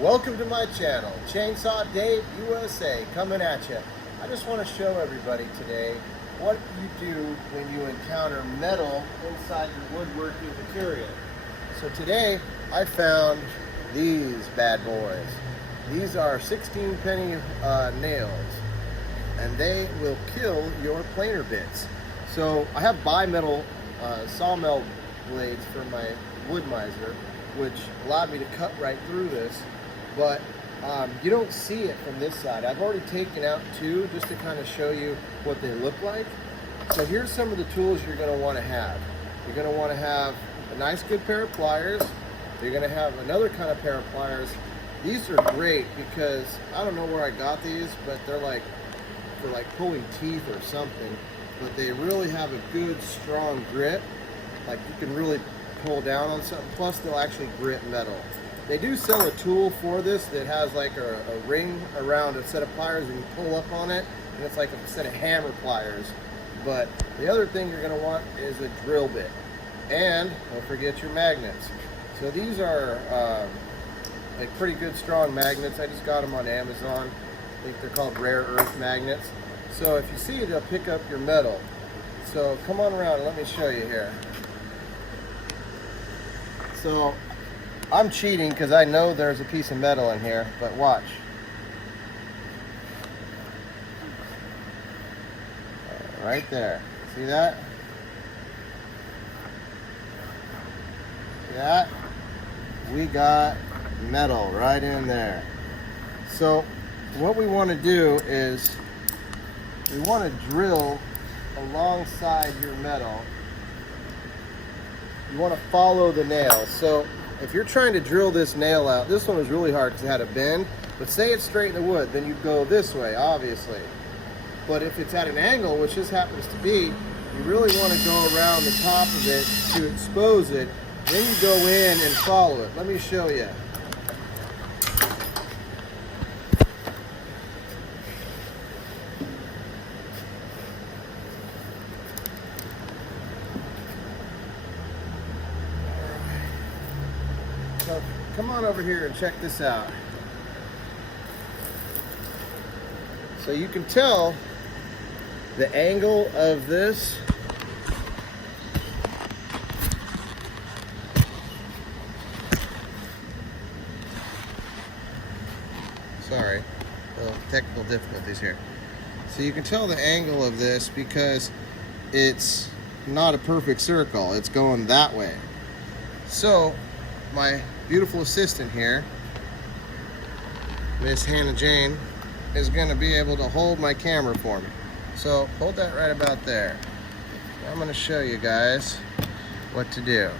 Welcome to my channel, Chainsaw Dave USA, coming at you. I just want to show everybody today what you do when you encounter metal inside your woodworking material. So today I found these bad boys. These are 16 penny nails, and they will kill your planer bits. So I have bimetal sawmill blades for my wood miser, which allowed me to cut right through this, but you don't see it from this side. I've already taken out two just to kind of show you what they look like. So here's some of the tools you're going to want to have. You're going to want to have a nice good pair of pliers. You're going to have another kind of pair of pliers. These are great because I don't know where I got these, but they're like for like pulling teeth or something, but they really have a good strong grip. Like you can really pull down on something, plus they'll actually grit metal. They do sell a tool for this that has like a ring around a set of pliers and you pull up on it, and it's like a set of hammer pliers. But the other thing you're going to want is a drill bit, and don't forget your magnets. So these are like pretty good strong magnets. I just got them on Amazon. I think they're called rare earth magnets. So if you see it, they'll pick up your metal. So come on around and let me show you here. So I'm cheating because I know there's a piece of metal in here, but watch. Right there. See that? See that? We got metal right in there. So what we want to do is we want to drill alongside your metal. You want to follow the nail. So if you're trying to drill this nail out, this one was really hard because it had a bend, but say it's straight in the wood, then you go this way, obviously. But if it's at an angle, which this happens to be, you really want to go around the top of it to expose it, then you go in and follow it. Let me show you. So come on over here and check this out. So you can tell the angle of this. Sorry, little technical difficulties here. So you can tell the angle of this because it's not a perfect circle. It's going that way. So my beautiful assistant here, Miss Hannah Jane, is going to be able to hold my camera for me. So hold that right about there. I'm going to show you guys what to do.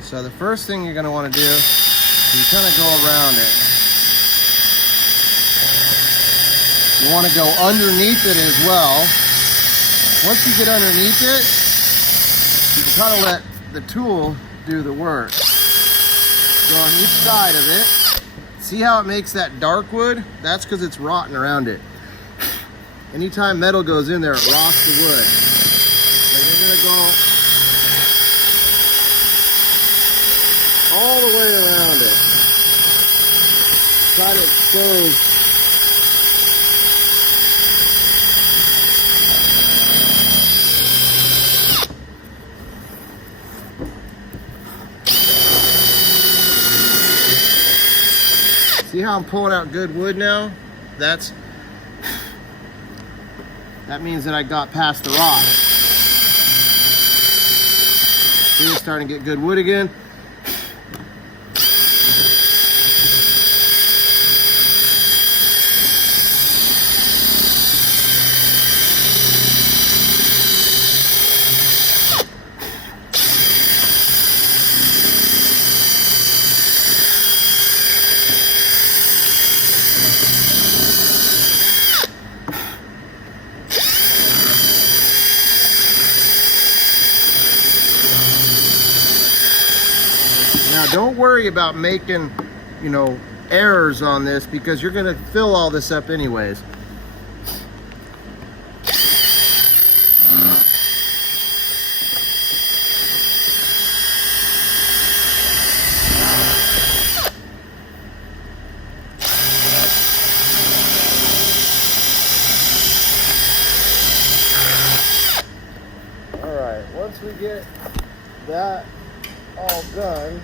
So the first thing you're going to want to do is you kind of go around it. You want to go underneath it as well. Once you get underneath it, you can kind of let the tool do the work. So on each side of it, see how it makes that dark wood? That's because it's rotting around it. Anytime metal goes in there, it rots the wood. So you're going to go all the way around it. Try to expose. See how I'm pulling out good wood now? That means that I got past the rot. See, it's starting to get good wood again. Now don't worry about making, errors on this because you're going to fill all this up anyways. that all done,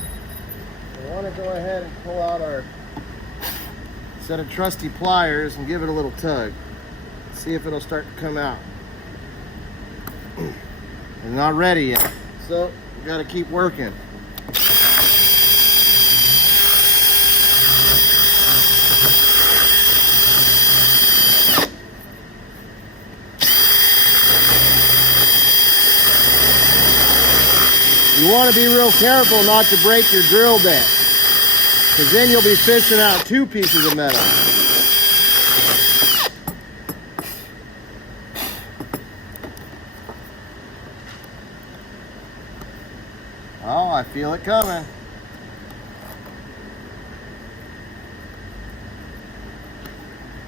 we want to go ahead and pull out our set of trusty pliers and give it a little tug. See if it'll start to come out. It's not ready yet, so we got to keep working. You want to be real careful not to break your drill bit, because then you'll be fishing out two pieces of metal. Oh, I feel it coming.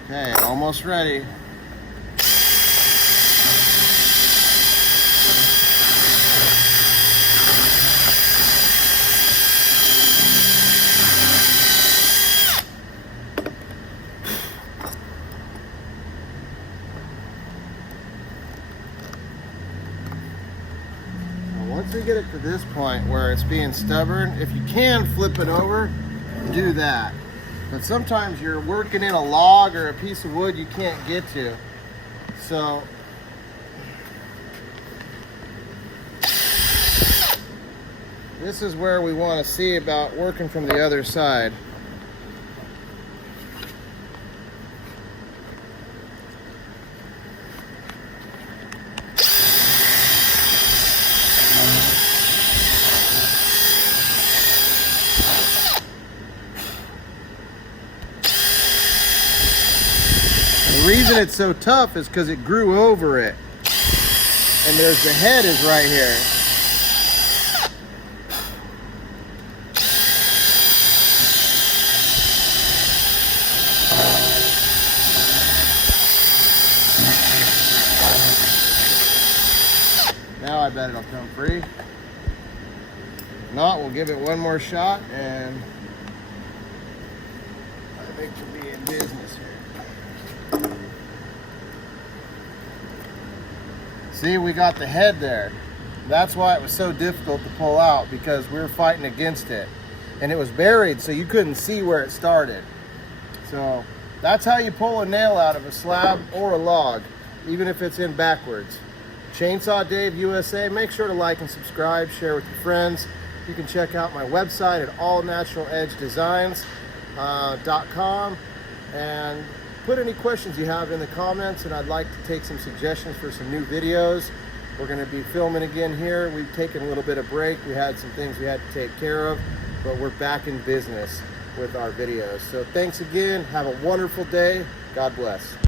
Okay, almost ready. Once we get it to this point where it's being stubborn, if you can flip it over, do that. But sometimes you're working in a log or a piece of wood you can't get to. So this is where we want to see about working from the other side. The reason it's so tough is because it grew over it. And there's the head is right here. Now I bet it'll come free. If not, we'll give it one more shot and I think we'll be in business here. See, we got the head there. That's why it was so difficult to pull out, because we were fighting against it. And it was buried, so you couldn't see where it started. So that's how you pull a nail out of a slab or a log, even if it's in backwards. Chainsaw Dave USA. Make sure to like and subscribe, share with your friends. You can check out my website at allnaturalEdgeDesigns.com and put any questions you have in the comments, and I'd like to take some suggestions for some new videos. We're going to be filming again here. We've taken a little bit of break. We had some things we had to take care of, but we're back in business with our videos. So thanks again. Have a wonderful day. God bless.